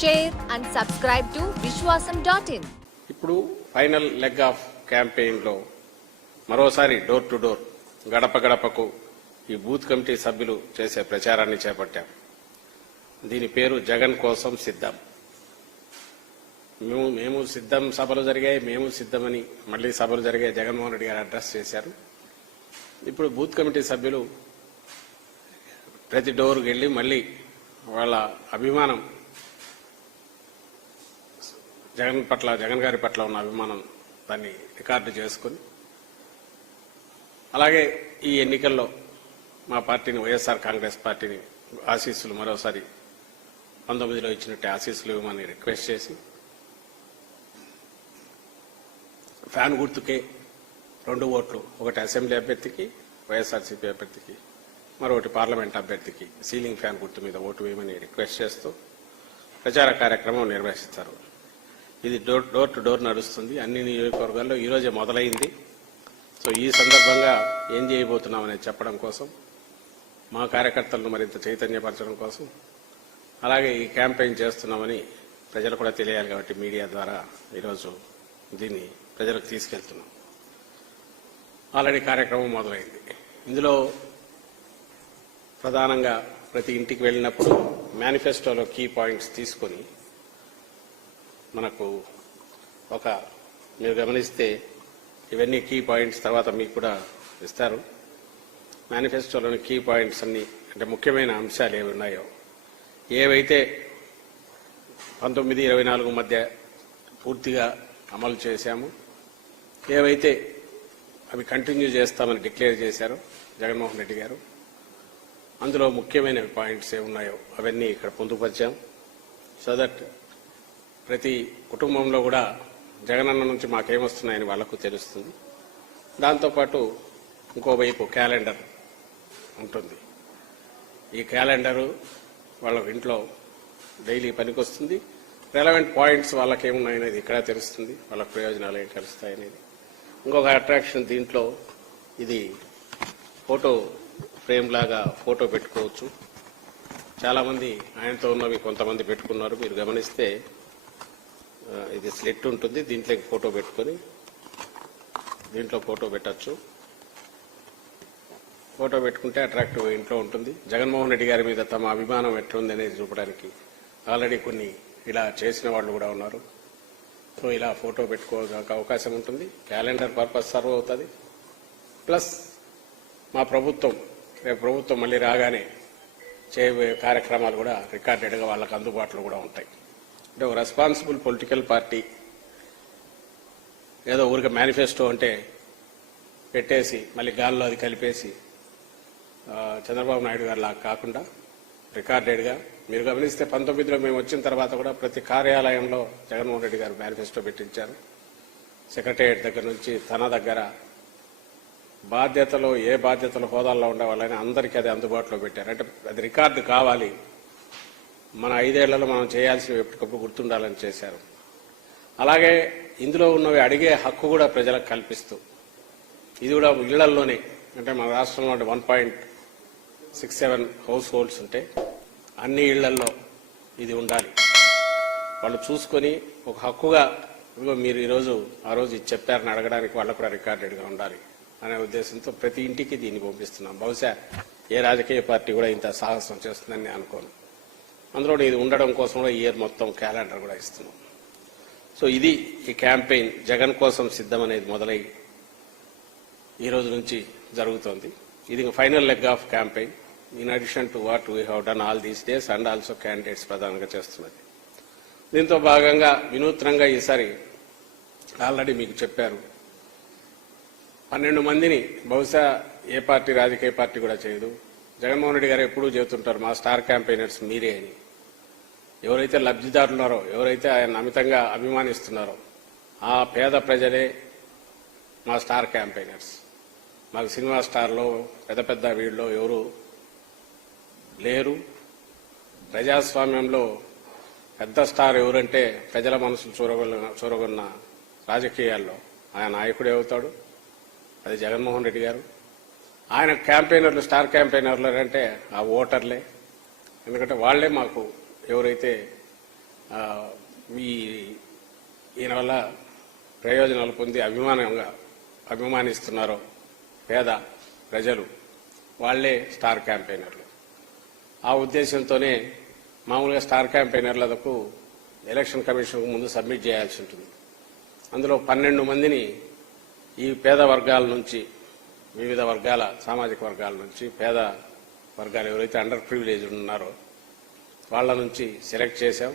share and subscribe to Vishwasam.in. ఇప్పుడు final leg of campaign లో మరోసారి డోర్ టు డోర్ గడప గడపకు ఈ బూత్ కమిటీ సభ్యులు చేసే ప్రచారాన్ని చేపట్టాం. దీని పేరు జగన్ కోసం సిద్ధం. మేము సిద్ధం సభలు జరిగాయి, మేము సిద్ధమని మళ్లీ సభలు జరిగాయి. జగన్మోహన్ రెడ్డి గారు అడ్రస్ చేశారు. ఇప్పుడు బూత్ కమిటీ సభ్యులు ప్రతి డోర్కి వెళ్లి మళ్లీ వాళ్ళ అభిమానం జగన్ గారి పట్ల ఉన్న అభిమానం దాన్ని రికార్డు చేసుకుని, అలాగే ఈ ఎన్నికల్లో మా పార్టీని వైఎస్ఆర్ కాంగ్రెస్ పార్టీని ఆశీస్సులు మరోసారి 19లో ఇచ్చినట్టే ఆశీస్సులు ఇవ్వమని రిక్వెస్ట్ చేసి, ఫ్యాన్ గుర్తుకే 2 ఓట్లు, ఒకటి అసెంబ్లీ అభ్యర్థికి వైఎస్ఆర్సీపీ అభ్యర్థికి, మరొకటి పార్లమెంట్ అభ్యర్థికి సీలింగ్ ఫ్యాన్ గుర్తు మీద ఓటు వేయమని రిక్వెస్ట్ చేస్తూ ప్రచార కార్యక్రమం నిర్వహిస్తారు. ఇది డోర్ టు డోర్ నడుస్తుంది. అన్ని నియోజకవర్గాల్లో ఈరోజే మొదలైంది. సో ఈ సందర్భంగా ఏం చేయబోతున్నామనేది చెప్పడం కోసం, మా కార్యకర్తలను మరింత చైతన్యపరచడం కోసం, అలాగే ఈ క్యాంపెయిన్ చేస్తున్నామని ప్రజలు కూడా తెలియాలి కాబట్టి మీడియా ద్వారా ఈరోజు దీన్ని ప్రజలకు తీసుకెళ్తున్నాం. ఆల్రెడీ కార్యక్రమం మొదలైంది. ఇందులో ప్రధానంగా ప్రతి ఇంటికి వెళ్ళినప్పుడు మేనిఫెస్టోలో కీ పాయింట్స్ తీసుకొని మనకు మీరు గమనిస్తే ఇవన్నీ కీ పాయింట్స్ తర్వాత మీకు కూడా ఇస్తారు. మేనిఫెస్టోలోని కీ పాయింట్స్ అన్ని అంటే ముఖ్యమైన అంశాలు ఏవి ఉన్నాయో, ఏవైతే 19-24 మధ్య పూర్తిగా అమలు చేశాము, ఏవైతే అవి కంటిన్యూ చేస్తామని డిక్లేర్ చేశారో జగన్మోహన్ రెడ్డి గారు, అందులో ముఖ్యమైన పాయింట్స్ ఏమున్నాయో అవన్నీ ఇక్కడ పొందుపరిచాం. సో దట్ ప్రతి కుటుంబంలో కూడా జగనన్న నుంచి మాకేమొస్తున్నాయని వాళ్లకు తెలుస్తుంది. దాంతోపాటు ఇంకోవైపు క్యాలెండర్ ఉంటుంది. ఈ క్యాలెండరు వాళ్ళ ఇంట్లో డైలీ పనికొస్తుంది. రెలవెంట్ పాయింట్స్ వాళ్ళకి ఏమున్నాయనేది ఇక్కడ తెలుస్తుంది, వాళ్ళ ప్రయోజనాలు ఏం కలుస్తాయనేది. ఇంకొక అట్రాక్షన్ దీంట్లో, ఇది ఫోటో ఫ్రేమ్ లాగా ఫోటో పెట్టుకోవచ్చు. చాలామంది ఆయనతో ఉన్నవి కొంతమంది పెట్టుకున్నారు. మీరు గమనిస్తే ఇది స్లెట్ ఉంటుంది, దీంట్లో ఫోటో పెట్టుకొని దీంట్లో ఫోటో పెట్టచ్చు. ఫోటో పెట్టుకుంటే అట్రాక్టివ్ ఇంట్లో ఉంటుంది. జగన్మోహన్ రెడ్డి గారి మీద తమ అభిమానం ఎట్లుంది అనేది చూపడానికి ఆల్రెడీ కొన్ని ఇలా చేసిన వాళ్ళు కూడా ఉన్నారు. సో ఇలా ఫోటో పెట్టుకోవడానికి అవకాశం ఉంటుంది. క్యాలెండర్ పర్పస్ సర్వ్ అవుతుంది. ప్లస్ మా ప్రభుత్వం రేపు ప్రభుత్వం మళ్ళీ రాగానే చేయబోయే కార్యక్రమాలు కూడా రికార్డెడ్గా వాళ్ళకు అందుబాటులో కూడా ఉంటాయి. అంటే ఒక రెస్పాన్సిబుల్ పొలిటికల్ పార్టీ ఏదో ఊరికి మేనిఫెస్టో అంటే పెట్టేసి మళ్ళీ గాల్లో అది కలిపేసి చంద్రబాబు నాయుడు గారు లాగా కాకుండా రికార్డెడ్గా మీరు గమనిస్తే 19లో మేము వచ్చిన తర్వాత కూడా ప్రతి కార్యాలయంలో జగన్మోహన్ రెడ్డి గారు మేనిఫెస్టో పెట్టించారు. సెక్రటేరియట్ దగ్గర నుంచి తన దగ్గర బాధ్యతలు ఏ బాధ్యతలు హోదాల్లో ఉండేవాళ్ళని అందరికీ అది అందుబాటులో పెట్టారు. అంటే అది రికార్డు కావాలి, మన 5 ఏళ్లలో మనం చేయాల్సినవి ఎప్పటికప్పుడు గుర్తుండాలని చేశారు. అలాగే ఇందులో ఉన్నవి అడిగే హక్కు కూడా ప్రజలకు కల్పిస్తూ, ఇది కూడా ఇళ్లల్లోనే, అంటే మన రాష్ట్రంలో 1.67 హౌస్ హోల్డ్స్ ఉంటే అన్ని ఇళ్లల్లో ఇది ఉండాలి. వాళ్ళు చూసుకొని ఒక హక్కుగా మీరు ఈరోజు ఆ రోజు ఇది చెప్పారని అడగడానికి వాళ్ళకు కూడా రికార్డెడ్గా ఉండాలి అనే ఉద్దేశంతో ప్రతి ఇంటికి దీన్ని పంపిస్తున్నాం. బహుశా ఏ రాజకీయ పార్టీ కూడా ఇంత సాహసం చేస్తుందని నేను అనుకోను. అందులో ఇది ఉండడం కోసం కూడా ఇయర్ మొత్తం క్యాలెండర్ కూడా ఇస్తున్నాం. సో ఇది ఈ క్యాంపెయిన్ జగన్ కోసం సిద్ధం అనేది మొదలై ఈ రోజు నుంచి జరుగుతోంది. ఇది final leg of campaign. In addition to what we have done all these days and also candidates ప్రధానంగా చేస్తున్నది. దీంతో భాగంగా వినూత్నంగా ఈసారి ఆల్రెడీ మీకు చెప్పారు, 12 మందిని బహుశా ఏ పార్టీ రాజకీయ పార్టీ కూడా చేయదు. జగన్మోహన్ రెడ్డి గారు ఎప్పుడూ చెబుతుంటారు మా స్టార్ క్యాంపెయినర్స్ మీరే అని. ఎవరైతే లబ్ధిదారులు ఉన్నారో, ఎవరైతే ఆయన అమితంగా అభిమానిస్తున్నారో ఆ పేద ప్రజలే మా స్టార్ క్యాంపెయినర్స్. మాకు సినిమా స్టార్లో పెద్ద పెద్ద వీళ్ళలో ఎవరు లేరు. ప్రజాస్వామ్యంలో పెద్ద స్టార్ ఎవరంటే ప్రజల మనసులు చూరగొన్న రాజకీయాల్లో ఆయన నాయకుడే అవుతాడు. అది జగన్మోహన్ రెడ్డి గారు. ఆయన క్యాంపెయినర్లు స్టార్ క్యాంపెయినర్లు అంటే ఆ ఓటర్లే. ఎందుకంటే వాళ్లే మాకు ఎవరైతే ఈ ఈయన వల్ల ప్రయోజనాలు పొంది అభిమానిస్తున్నారో పేద ప్రజలు వాళ్లే స్టార్ క్యాంపెయినర్లు. ఆ ఉద్దేశంతోనే మామూలుగా స్టార్ క్యాంపెయినర్లకు ఎలక్షన్ కమిషన్కు ముందు సబ్మిట్ చేయాల్సి ఉంటుంది. అందులో 12 మందిని ఈ పేద వర్గాల నుంచి, వివిధ వర్గాల సామాజిక వర్గాల నుంచి, పేద వర్గాలు ఎవరైతే అండర్ ప్రివిలేజ్ ఉన్నారో వాళ్ళ నుంచి సెలెక్ట్ చేశాం.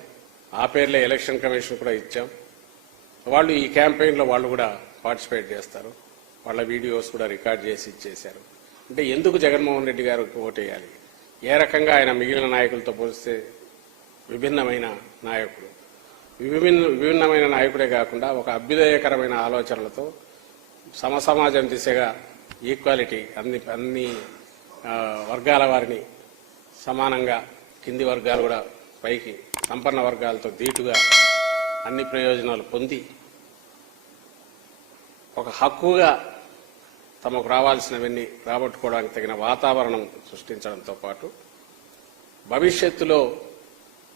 ఆ పేర్లే ఎలక్షన్ కమిషన్ కూడా ఇచ్చాం. వాళ్ళు ఈ క్యాంపెయిన్లో వాళ్ళు కూడా పార్టిసిపేట్ చేస్తారు. వాళ్ళ వీడియోస్ కూడా రికార్డ్ చేసి ఇచ్చేశారు. అంటే ఎందుకు జగన్మోహన్ రెడ్డి గారికి ఓటేయాలి, ఏ రకంగా ఆయన మిగిలిన నాయకులతో పోలిస్తే విభిన్నమైన నాయకుడు, విభిన్నమైన నాయకుడే కాకుండా ఒక అభ్యుదయకరమైన ఆలోచనలతో సమసమాజం దిశగా ఈక్వాలిటీ, అన్ని వర్గాల వారిని సమానంగా, కింది వర్గాలు కూడా పైకి సంపన్న వర్గాలతో ధీటుగా అన్ని ప్రయోజనాలు పొంది ఒక హక్కుగా తమకు రావాల్సినవన్నీ రాబట్టుకోవడానికి తగిన వాతావరణం సృష్టించడంతో పాటు భవిష్యత్తులో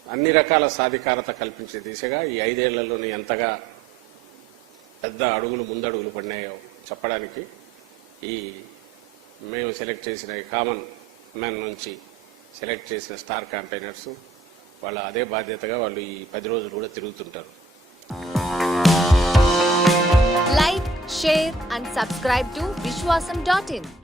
అన్ని రకాల సాధికారత కల్పించే దిశగా ఈ 5 ఏళ్లలోని ఎంతగా పెద్ద ముందడుగులు పడినాయో చెప్పడానికి ఈ మేము సెలెక్ట్ చేసిన ఈ కామన్ మ్యాన్ నుంచి సెలెక్ట్ చేసిన స్టార్ క్యాంపెయినర్స్ వాళ్ళ అదే బాధ్యతగా వాళ్ళు ఈ 10 రోజులు కూడా తిరుగుతుంటారు. Like, share and subscribe to Vishwasam.in.